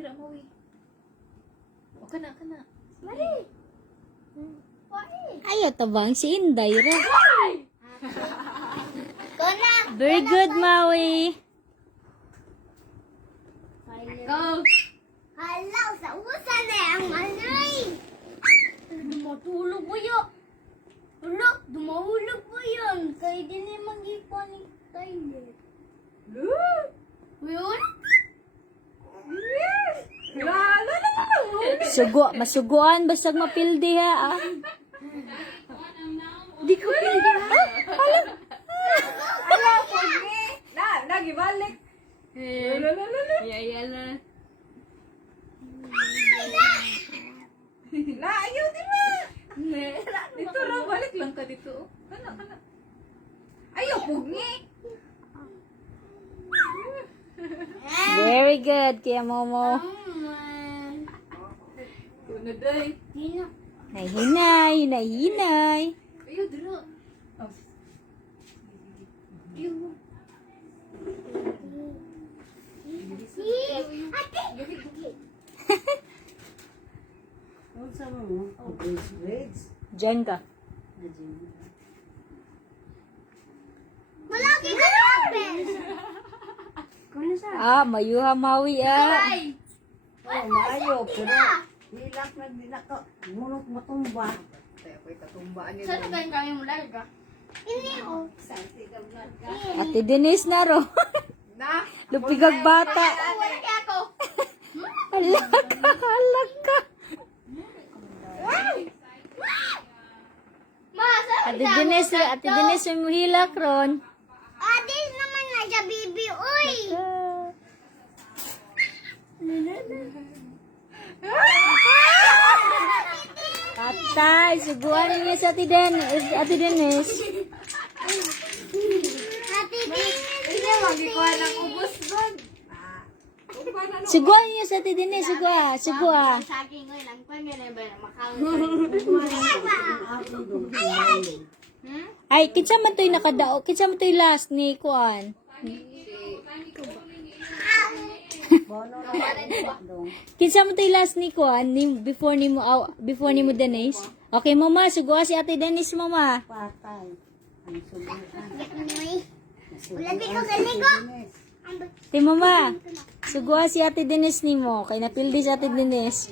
dira mo wi. O kana. Mari. Ayaw tabang si Inday ra. Kona. Very good, Maui. Go. Hala, sa usa na ang manay. Dumatulog po yun. Hala, dumahulog po yun. Kaya di na mag-ipa ni Tyler. Yun? Masuguan basag mapildi ha. Di ko pwede ha. Ala, pagi. Lagi balik. Yala. La, ayaw din na. Dito ra, balik lang ka dito. Kana. Ayaw, pugi. Very good, Kuya Momo. Tuna day. Nahinay. Ayo dira. Diyan ka. Malagi ka namin! Mayuha Maui Mayo, pero hilak na din ako. Munok matumba. Tayo ko'y katumbaan niya. Saan kayo kami mula ka? Ini o. Ate Denise na ro. Na. Lupigag bata. Wala kaya ako. Halak ka. Ma, saan Ate Denise may hilak ron. Adis naman na siya, bibi. Uy! Patay, suguan niya sa Ate Denise. Ate Dennis. Hindi, magikuha ng ubos doon. Suguan niya sa Ate Denise. Sugua. Sa akin ko lang pa nga na ba makawin. Ay, kitsa man to'y nakadao. Kitsa man to'y last ni Kuan. Kinsa mo to'y last ni Kuan, before ni mo Denise. Okay, mama, sugwa si Ate Denise, mama. Patay. Ang subukan. Wala di ko galigo. Ti mama, sugwa si Ate Denise ni mo. Kay napildi si Ate Denise.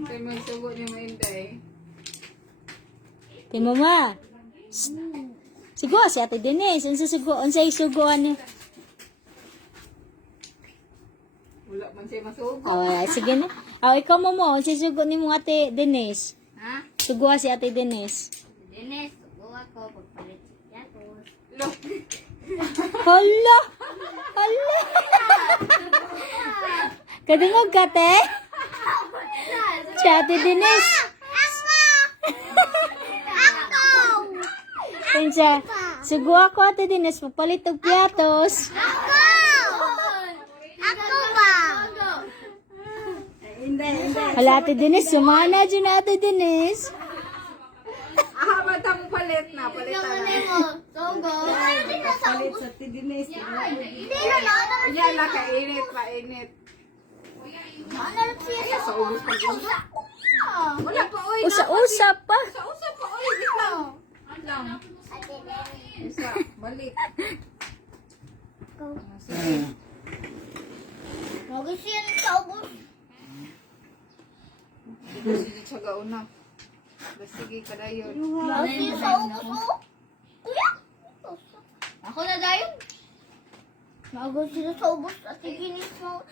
Kaya magsugo niya mainday. Ti mama. Sugwa si Ate Denise. Unsay suguan ni? Wala man siya masugo. Oh, sige na. Ikaw mo, unsay sugo ni mo Ate Denise? Ha? Sugwa si Ate Denise. Dennis, buwa ko pagpalit siya to. Hala! Kadungog ka, te? Si Ate Denise. Pinsa, sugo ako Ate Denise, magpalit og piatos. Ako ba? Hala Ate Denise, sumana dyan na Ate Denise. Mata mo palit na. Palitan na. Togo. Palit sa Tidines. Yan na, kainit, mainit. Sa ubos pa dyan. Wala pa, oy. Usa-usa pa. Sa usap pa, oy. Bitaw. Lang. Isa, balik. Magusin sa ubos. Sige, siya gauna. Sige, kadayon. Magusin sa ubos ko. Kuya. Ako na dahil. Magusin sa ubos at iginis mo.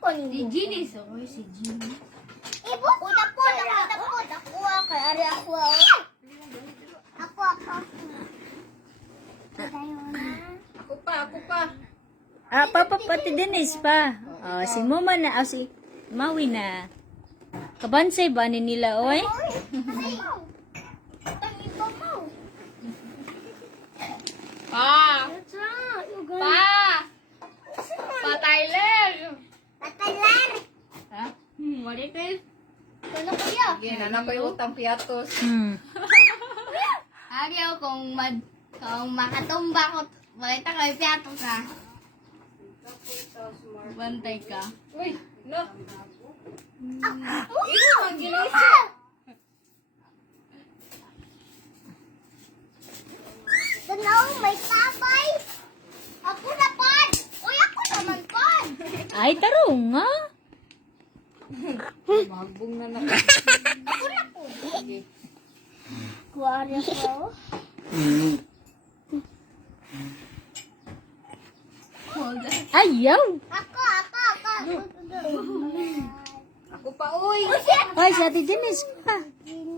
Si Ginis. Ako si Ginis. Ibo. Udapod. Ako ako. Ari ako. Ako. Ako pa. Ate Denise pa. Si Mama na, si Maui na. Kabansay ba ni nila, oy? Pa! Tyler! Tatalan. Ha? Wala kayo. Ano kuya? Yan, anak ko yung utang piatos. Ayaw kung makatumba ko. Makita ko yung piato ka. Bantay ka. Uy, no. Ito, magilisip. Tanaw, may tabay. Ako na pan. Uy, ako naman pan. Ay, tarong nga. Magbong na na. Ako na po. Kuwari ko. Ayaw. Ako. Ako pa, uy. Ay, si Ate Denise pa.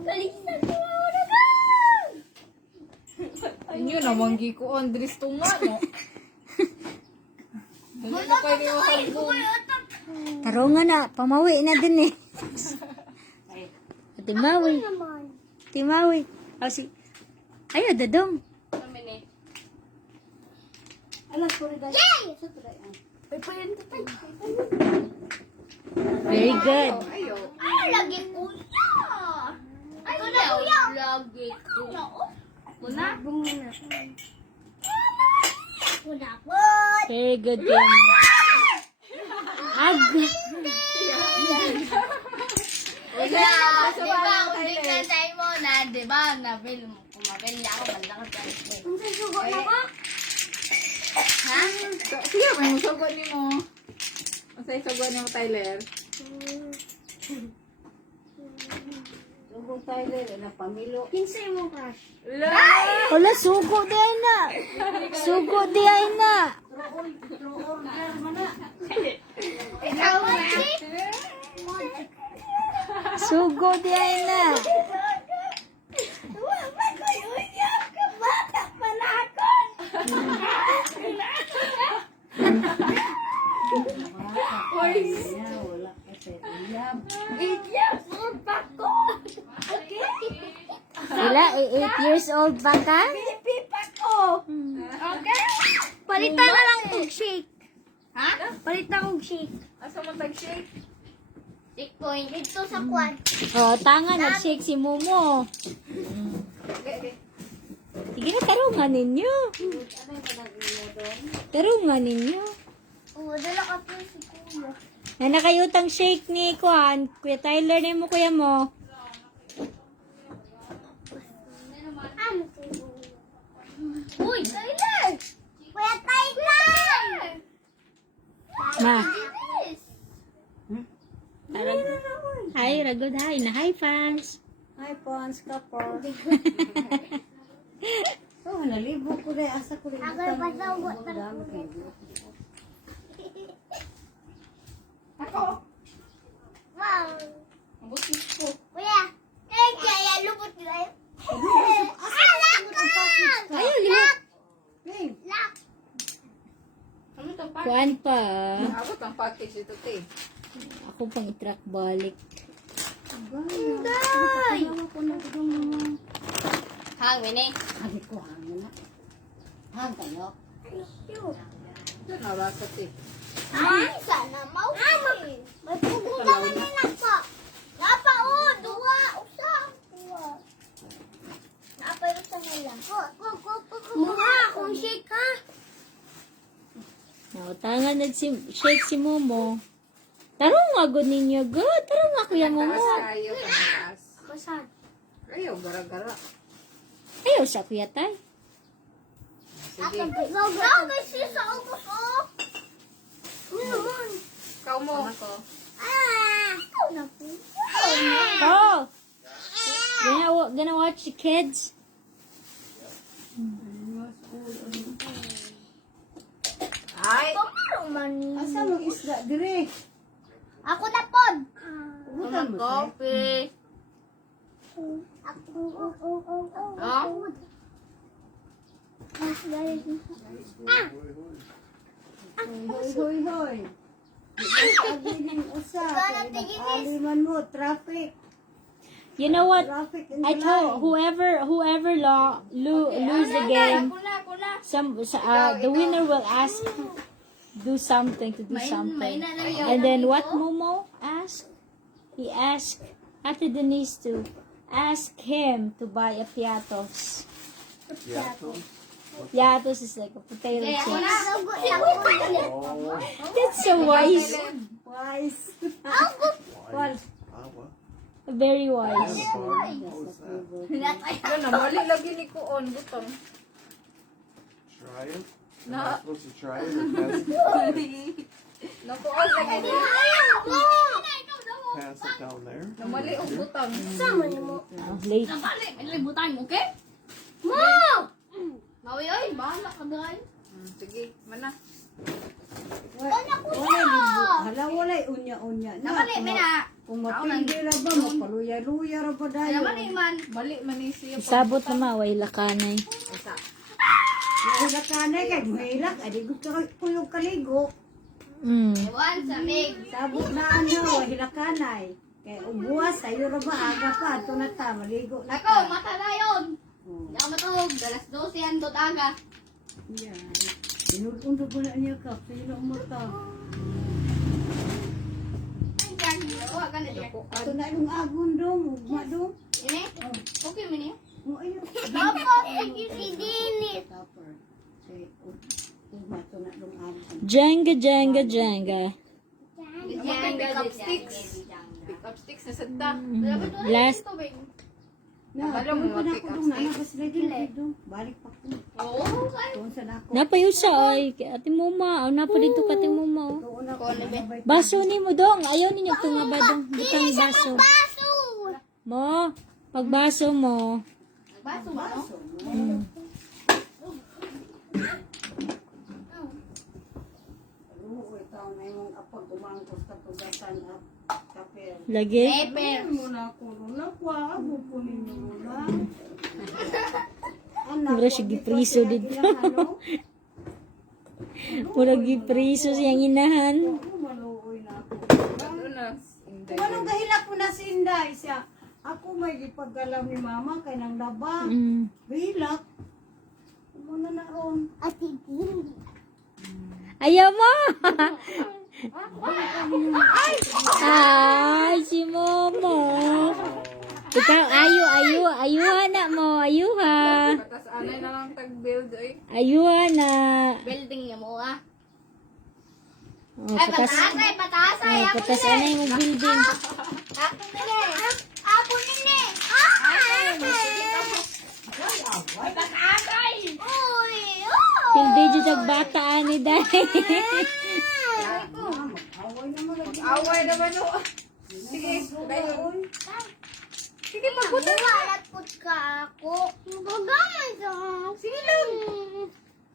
Kalisan ko na ka. Inyo namanggi ko Andres tunga no. Dali na kayo ni Mahalbong. Tarong nga na. Pamawi na din eh. Ate Mawi. Naman. Ate Mawi. Oh, si... Ayaw, dadong. Kami ni. Alas ko rin dahil. Yay! Very good. Ayo. Ay, lagi kuya. Ay, Ikaw kuya, kuya. lagi ko. Una? Kuya po. Very good, Kim. Ag. Wala. Di ba kung di na tayo mo na, di ba, nabil mo. Kumabili ako, banda ka tayo. Kung sa sugo na ka? Ha? Kuya, may musagot ni mo. Masay sagot ni mo, Tyler. Tugong Tyler, na pamilo. Kinsay mo crush? Wala, sugo di ay na. Sugo di ay na. Ikaw ba? Sugo di ay na. Wala kasi. Iyab. Sila, 8 years old pa ka? Palitan na lang kong shake. Ha? Palitan kong shake. Asa mo tag-shake? Checkpoint. Dito sa kwan. Oh, tanga, nag-shake si Momo. Sige na, tarungan ninyo. Tarungan ninyo. Oo, dala ka po si kuya. Na nakayutang shake ni Kuan. Kuya Tyler ni mo, kuya mo. Ano si kuya? Uy, Tyler! Kuya Tyler! Ma. Yes. Hi, Ragod. Hi. Na hi, fans. Hi, Pons, kapor. Oh, nalibo ko rin. Asa ko rin. Agar pa daw, what Ang dami kayo. Wow. Kuya, kaya lupot nila yun. Lock! Ayaw, lihat. Babe, Lock! Ano to pa? Kuan pa. Abot ang package ito, te. Ako pang i-track balik. Day! Hang, Winnie. sabi ko, hangin na. Hang kayo. Ito na rasa, te. Ay, sana mauwi. May pugutan na nila pa. Napa, duwa, usa. Napa, usa nila. Mukha, kung shake ha. Tangan nag-shake si Momo. Tarong nga good ninyo, good. Tarong nga kuya Momo. Taas kayo, taas. Basan. Ayaw, gara-gara. Ayaw sa kuya Tay. Sige. Gagay siya sa ubos, oh. Ano naman? Ikaw mo. Ikaw na po. Oh! Gonna watch the kids? Ay! Pamaro man. Asa mo isda, dire. Ako na pod. Ubutan mo, sir. Coffee. Ako. Ah? Hoy, hoy, hoy. Abiling usa. Aliman mo, traffic. You know what? Traffic in I the told whoever lose the game, the winner will ask do something to do something. And then what Momo asked? He asked Ate Denise to ask him to buy a piatos. Yeah, this is like a potato Okay, ako chips. na. Sugo lang po. Oh, That's so wise. wise. Ako. Very wise. Ano na, mali lagi ni Kuon, butang. Try it. No. Am I supposed to try it or Nakuon lagi ni. pass it down there? Na mali ang butang. Sama niyo mo. Late. Napali, may libutan mo, okay? Mo! Mawi, oy, bahala ka dahil. Sige, mana. Wala ko Wala libo. Hala, wala unya-unya. Napali, may na. Kung mapindi ra ba, mapaluya-luya ra ba dayo. Alam mo ni man. Mali man ni siya. Sabot na maway lakanay. Isa. Mahilak ka na kay mahilak. Adi gusto ko kuyog kaligo. Ewan, samig. Sabot na ano, mahilak ka na kay ubuwas, tayo ra ba, aga pa. Ito na ta, maligo na Ako, mata na yun. Hindi ako matulog. Dalas 12 yan, dot aga. Yan. Inulundog mo na niya ka. Sino mo ta? Ay, yan. Gawa ka na dyan. Ito na yung agon dong, ugma dong. Ini? Okay mo niyo? O ayun. Papa, sige si Dinis. Tupper. Say, ugma ito na dong agon. Jenga, Jenga, Jenga. Yan, pick up sticks. Pick up sticks na sadta. Last. Na, Alam mo, ano pa na pick ako up dong, nanakas na dong. Balik pa ko. Oo, kay. Doon sa nako. Napayusa ay ate mama. O napa dito ka ate mama. Doon ako nabay. Baso ni mo dong. Ayaw ninyo ito nga ba dong. Butang baso. Baso! Mo. Pagbaso mo. Baso ba, no? Oo, ito na yung apag umangkos sa tugasan at kapel. Lagi. Pepper. Muna ko na kwa, abo po ninyo muna. Mura siya gipriso dito. Mura gipriso siyang inahan. Maluoy na ako. Ano na? Hindi. Kung anong kahilak mo na si Inday siya, ako may ipagalam ni mama kay nang laba. Hilak. Muna na ron. Ate Dinis. Ayaw mo. Ay, si Momo. Ikaw, ayuha na mo. Ayuha. Patas anay na lang tag-build eh. Ayuha na. Building niya mo, ah. Oh, Ay, patas. pataas ay, pataas ay. Oh, patas na yung building. Ako nila. Ako nini. Pataas ay. Uy! Hindi dyan ang bata ni Day. Away naman lagi. Away naman o. Sige, kayo. Sige, Buta malapot ka ako. Magaman sa Sige lang.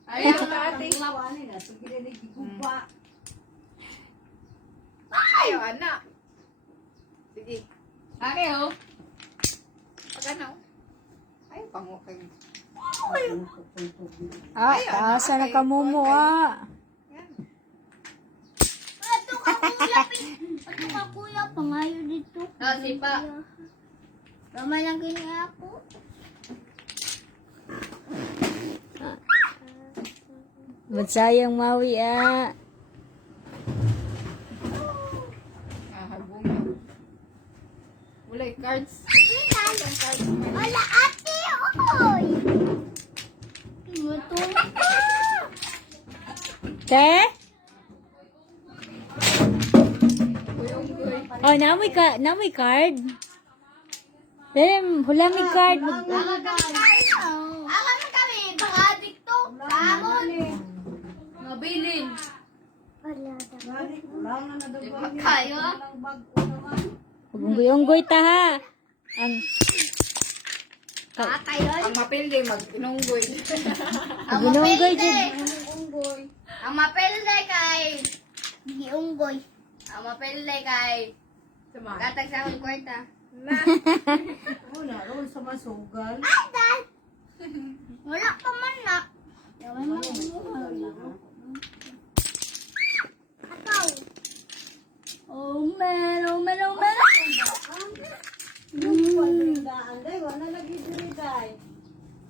Ayaw na ate. Kuwanin na, sige na nagigupa. Ayaw, anak. Sige. Ate, oh. Pag ano? Ayaw, pangukay. Ah, taasa na ka Momo ah. Ato ka kuya. Ato ka kuya. Pangayo dito. Kasi pa. Tama lang kini ako. Magsayang mawi ah. Habong. Wala cards. Wala ate. Oy! Ito. Te? Oh, namoy card. Then, hula may card. Aman kami. Baka dito. Kamon. Mabilin. Wala. Wala na nadagdag niya. Kayo, ah. Walang bago naman. Unggoy-unggoy ta ha. Ang Ang mapilde, mag-inunggoy. Ang gununggoy mapelde. Unggoy. Ang mapelde kay. Giunggoy. Ang mapelde kay. Sama. Gatag sa akong kwarta. Wala ron sa masugal. Wala pa man na. Akaw. Oh man, oh man, oh man. Yung pagringaan, day, wala lagi